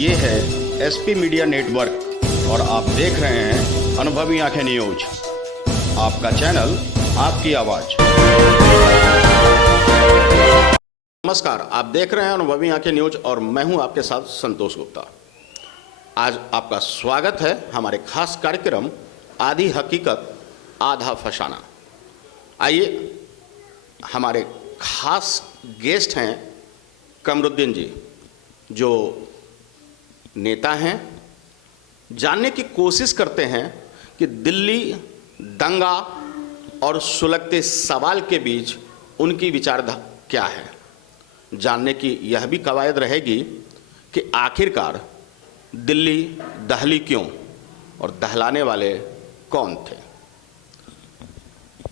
ये है SP media network और आप देख रहे हैं अनुभवी आंखें न्यूज। आपका चैनल, आपकी आवाज। नमस्कार, आप देख रहे हैं अनुभवी आंखें न्यूज और मैं हूं आपके साथ संतोष गुप्ता। आज आपका स्वागत है हमारे खास कार्यक्रम आधी हकीकत आधा फसाना। आइए, हमारे खास गेस्ट हैं कमरुद्दीन जी, जो नेता हैं। जानने की कोशिश करते हैं कि दिल्ली दंगा और सुलगते सवाल के बीच उनकी विचारधारा क्या है। जानने की यह भी कवायद रहेगी कि आखिरकार दिल्ली दहली क्यों और दहलाने वाले कौन थे।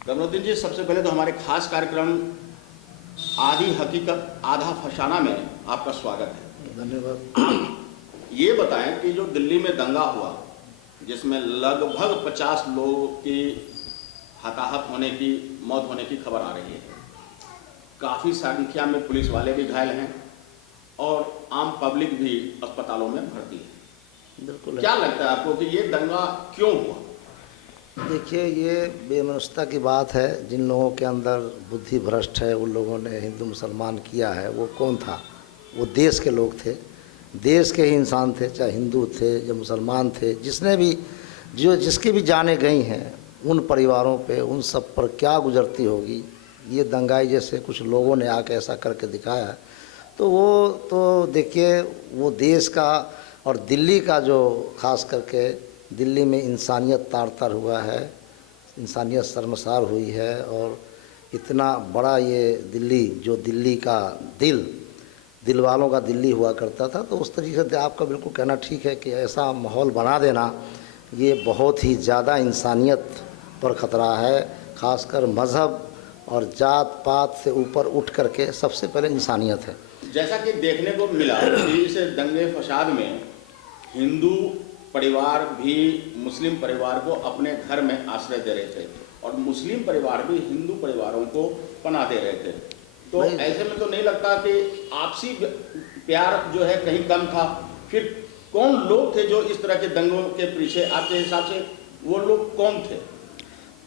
कमरुद्दीन जी, सबसे पहले तो हमारे खास कार्यक्रम आधी हकीकत आधा फसाना में आपका स्वागत है। धन्यवाद। ये बताएं कि जो दिल्ली में दंगा हुआ, जिसमें लगभग 50 लोगों की हताहत होने की, मौत होने की खबर आ रही है, काफ़ी संख्या में पुलिस वाले भी घायल हैं और आम पब्लिक भी अस्पतालों में भर्ती है। बिल्कुल। क्या लगता है आपको कि ये दंगा क्यों हुआ? देखिए, ये बेमनुष्यता की बात है। जिन लोगों के अंदर बुद्धि भ्रष्ट है, उन लोगों ने हिंदू मुसलमान किया है। वो कौन था? वो देश के लोग थे, देश के ही इंसान थे, चाहे हिंदू थे या मुसलमान थे। जिसने भी जिसकी भी जाने गई हैं, उन परिवारों पे, उन सब पर क्या गुजरती होगी। ये दंगाई जैसे कुछ लोगों ने आके ऐसा करके दिखाया, तो वो तो देखिए, वो देश का और दिल्ली का जो खास करके दिल्ली में इंसानियत तार-तार हुआ है, इंसानियत शर्मसार हुई है। और इतना बड़ा ये दिल्ली, जो दिल्ली का दिल वालों का दिल्ली हुआ करता था, तो उस तरीके से आपका बिल्कुल कहना ठीक है कि ऐसा माहौल बना देना, ये बहुत ही ज़्यादा इंसानियत पर ख़तरा है। ख़ासकर मज़हब और जात पात से ऊपर उठ करके सबसे पहले इंसानियत है। जैसा कि देखने को मिला कि इस दंगे फसाद में हिंदू परिवार भी मुस्लिम परिवार को अपने घर में आश्रय दे रहे थे और मुस्लिम परिवार भी हिंदू परिवारों को पनाह दे रहे थे। तो ऐसे में तो नहीं लगता कि आपसी प्यार जो है कहीं कम था? फिर कौन लोग थे जो इस तरह के दंगों के पीछे? आपके हिसाब से वो लोग कौन थे?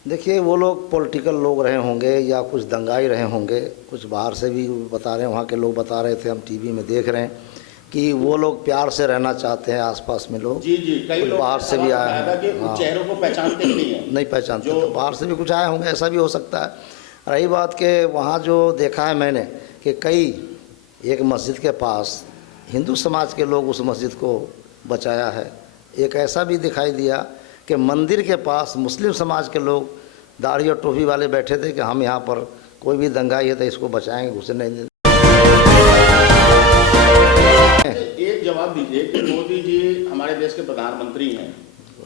देखिए, वो लोग पॉलिटिकल लोग रहे होंगे या कुछ दंगाई रहे होंगे। कुछ बाहर से भी बता रहे हैं, वहाँ के लोग बता रहे थे, हम टीवी में देख रहे हैं कि वो लोग प्यार से रहना चाहते हैं आसपास में लोग। जी, कई लोग बाहर से भी आए हैं। हाँ, चेहरों को पहचानते ही नहीं है। नहीं पहचानते, तो बाहर से भी कुछ आए होंगे, ऐसा भी हो सकता है। रही बात के वहाँ जो देखा है मैंने कि एक मस्जिद के पास हिंदू समाज के लोग उस मस्जिद को बचाया है। एक ऐसा भी दिखाई दिया कि मंदिर के पास मुस्लिम समाज के लोग दाढ़ी और टोपी वाले बैठे थे कि हम यहाँ पर कोई भी दंगाई है तो इसको बचाएंगे, घुसने नहीं देंगे। एक जवाब दीजिए कि मोदी जी हमारे देश के प्रधानमंत्री हैं,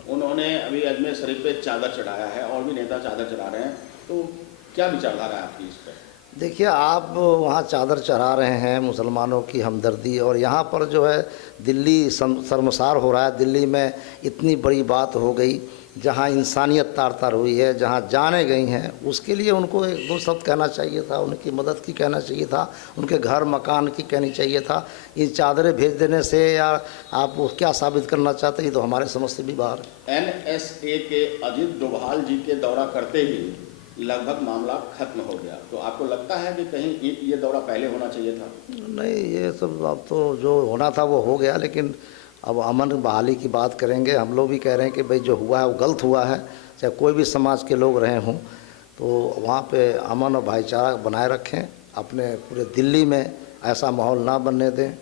उन्होंने अभी अजमेर शरीफ पे चादर चढ़ाया है और भी नेता चादर चढ़ा रहे हैं, तो क्या विचारधारा है आपकी इस पर? देखिए, आप वहाँ चादर चढ़ा रहे हैं मुसलमानों की हमदर्दी, और यहाँ पर जो है दिल्ली शर्मसार हो रहा है। दिल्ली में इतनी बड़ी बात हो गई जहाँ इंसानियत तार-तार हुई है, जहाँ जाने गई हैं, उसके लिए उनको एक दो शब्द कहना चाहिए था, उनकी मदद की कहना चाहिए था, उनके घर मकान की कहनी चाहिए था। ये चादरें भेज देने से या आप वो क्या साबित करना चाहते हैं, ये तो हमारे समझ से भी बाहर है। NSA के अजित डोभाल जी के दौरा करते ही लगभग मामला खत्म हो गया, तो आपको लगता है कि कहीं ये दौरा पहले होना चाहिए था? नहीं, ये सब अब तो जो होना था वो हो गया, लेकिन अब अमन बहाली की बात करेंगे। हम लोग भी कह रहे हैं कि भाई जो हुआ है वो गलत हुआ है, चाहे कोई भी समाज के लोग रहे हों, तो वहाँ पे अमन और भाईचारा बनाए रखें। अपने पूरे दिल्ली में ऐसा माहौल ना बनने दें,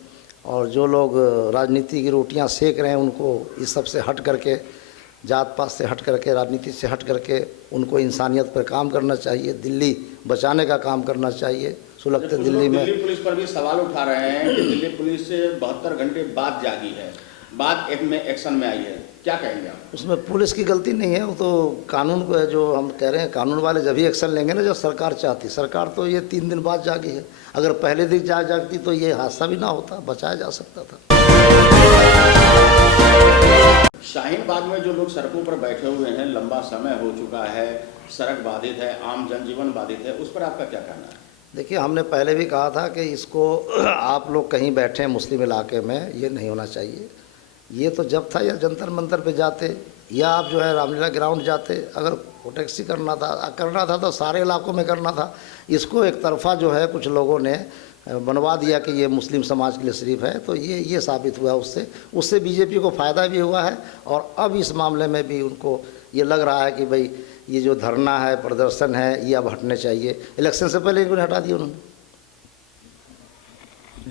और जो लोग राजनीति की रोटियाँ सेक रहे हैं उनको इस सब से हट करके, जात पात से हट करके, राजनीति से हट करके उनको इंसानियत पर काम करना चाहिए, दिल्ली बचाने का काम करना चाहिए। सुलगते दिल्ली में दिल्ली पुलिस पर भी सवाल उठा रहे हैं कि दिल्ली पुलिस 72 घंटे बाद जागी है, बाद एक्शन में आई है, क्या कहेंगे आप? उसमें पुलिस की गलती नहीं है, वो तो कानून को है। जो हम कह रहे हैं, कानून वाले जब भी एक्शन लेंगे ना, जब सरकार चाहती। सरकार तो ये 3 दिन बाद जागी है। अगर पहले दिन जागती तो ये हादसा भी ना होता, बचाया जा सकता था। शाहीन बाग में जो लोग सड़कों पर बैठे हुए हैं, लंबा समय हो चुका है, सड़क बाधित है, आम जनजीवन बाधित है, उस पर आपका क्या कहना है? देखिए, हमने पहले भी कहा था कि इसको आप लोग कहीं बैठे मुस्लिम इलाके में, ये नहीं होना चाहिए। ये तो जब था या जंतर मंतर पे जाते या आप जो है रामलीला ग्राउंड जाते, अगर टैक्सी करना था तो सारे इलाकों में करना था। इसको एक तरफा जो है कुछ लोगों ने बनवा दिया कि ये मुस्लिम समाज के लिए सिर्फ है, तो ये साबित हुआ उससे बीजेपी को फ़ायदा भी हुआ है। और अब इस मामले में भी उनको ये लग रहा है कि भाई ये जो धरना है, प्रदर्शन है, ये अब हटने चाहिए। इलेक्शन से पहले इनको हटा दिया उन्होंने।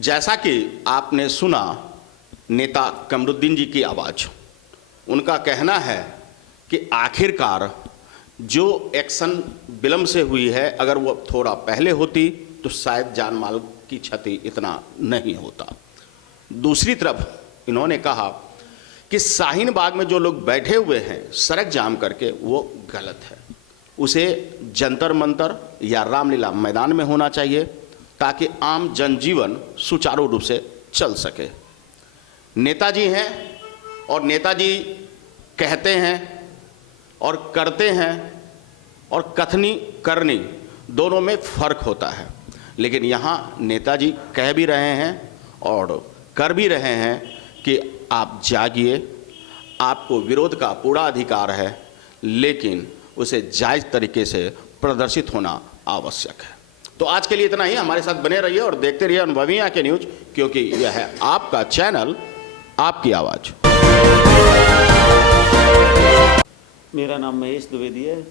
जैसा कि आपने सुना नेता कमरुद्दीन जी की आवाज़, उनका कहना है कि आखिरकार जो एक्शन विलम्ब से हुई है, अगर वो थोड़ा पहले होती तो शायद जान माल की क्षति इतना नहीं होता। दूसरी तरफ इन्होंने कहा कि शाहीन बाग में जो लोग बैठे हुए हैं सड़क जाम करके, वो गलत है। उसे जंतर मंतर या रामलीला मैदान में होना चाहिए ताकि आम जनजीवन सुचारू रूप से चल सके। नेताजी हैं और नेताजी कहते हैं और करते हैं, और कथनी करनी दोनों में फ़र्क होता है। लेकिन यहाँ नेताजी कह भी रहे हैं और कर भी रहे हैं कि आप जागिए, आपको विरोध का पूरा अधिकार है, लेकिन उसे जायज़ तरीके से प्रदर्शित होना आवश्यक है। तो आज के लिए इतना ही। हमारे साथ बने रहिए और देखते रहिए अनुभवी आंखें न्यूज, क्योंकि यह है आपका चैनल, आपकी आवाज़। मेरा नाम महेश द्विवेदी है।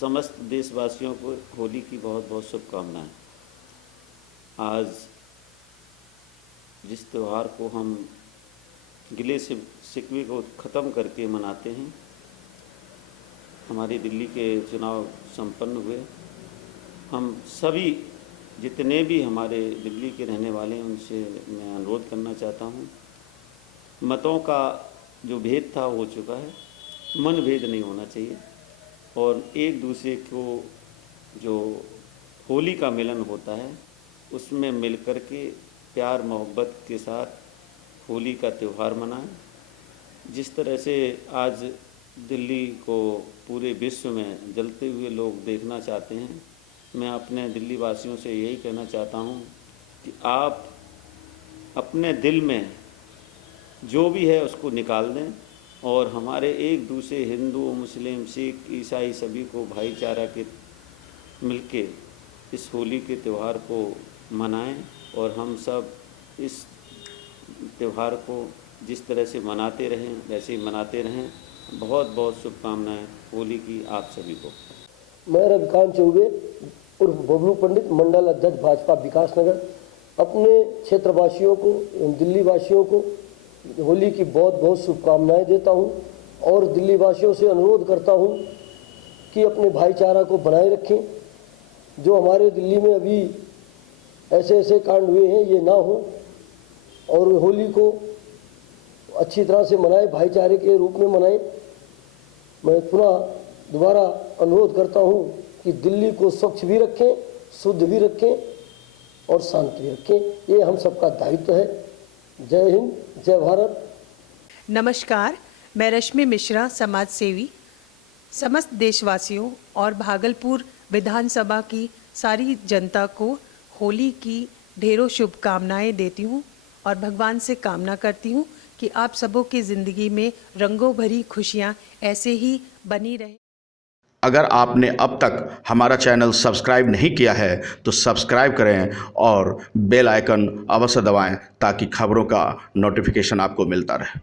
समस्त देशवासियों को होली की बहुत बहुत शुभकामनाएं। आज जिस त्यौहार को हम गिले से शिकवे को ख़त्म करके मनाते हैं, हमारी दिल्ली के चुनाव संपन्न हुए। हम सभी जितने भी हमारे दिल्ली के रहने वाले हैं, उनसे मैं अनुरोध करना चाहता हूं, मतों का जो भेद था हो चुका है, मन भेद नहीं होना चाहिए। और एक दूसरे को जो होली का मिलन होता है उसमें मिलकर के प्यार मोहब्बत के साथ होली का त्यौहार मनाएं। जिस तरह से आज दिल्ली को पूरे विश्व में जलते हुए लोग देखना चाहते हैं, मैं अपने दिल्ली वासियों से यही कहना चाहता हूं कि आप अपने दिल में जो भी है उसको निकाल दें और हमारे एक दूसरे हिंदू, मुस्लिम, सिख, ईसाई सभी को भाईचारा के मिलके इस होली के त्यौहार को मनाएं। और हम सब इस त्यौहार को जिस तरह से मनाते रहें वैसे ही मनाते रहें। बहुत बहुत शुभकामनाएं होली की आप सभी को। मैं रविकांत चौबे उर्फ बबलू पंडित, मंडल अध्यक्ष भाजपा विकासनगर, अपने क्षेत्रवासियों को, दिल्ली वासियों को होली की बहुत बहुत शुभकामनाएं देता हूं और दिल्ली वासियों से अनुरोध करता हूं कि अपने भाईचारा को बनाए रखें। जो हमारे दिल्ली में अभी ऐसे ऐसे कांड हुए हैं, ये ना हो और होली को अच्छी तरह से मनाएं, भाईचारे के रूप में मनाएं। मैं पुनः दोबारा अनुरोध करता हूं कि दिल्ली को स्वच्छ भी रखें, शुद्ध भी रखें और शांत भी रखें। ये हम सबका दायित्व है। जय हिंद, जय भारत। नमस्कार, मैं रश्मि मिश्रा, समाज सेवी। समस्त देशवासियों और भागलपुर विधानसभा की सारी जनता को होली की ढेरों शुभकामनाएं देती हूं और भगवान से कामना करती हूं कि आप सबों की ज़िंदगी में रंगों भरी खुशियां ऐसे ही बनी रहे। अगर आपने अब तक हमारा चैनल सब्सक्राइब नहीं किया है तो सब्सक्राइब करें और बेल आइकन अवश्य दबाएं ताकि खबरों का नोटिफिकेशन आपको मिलता रहे।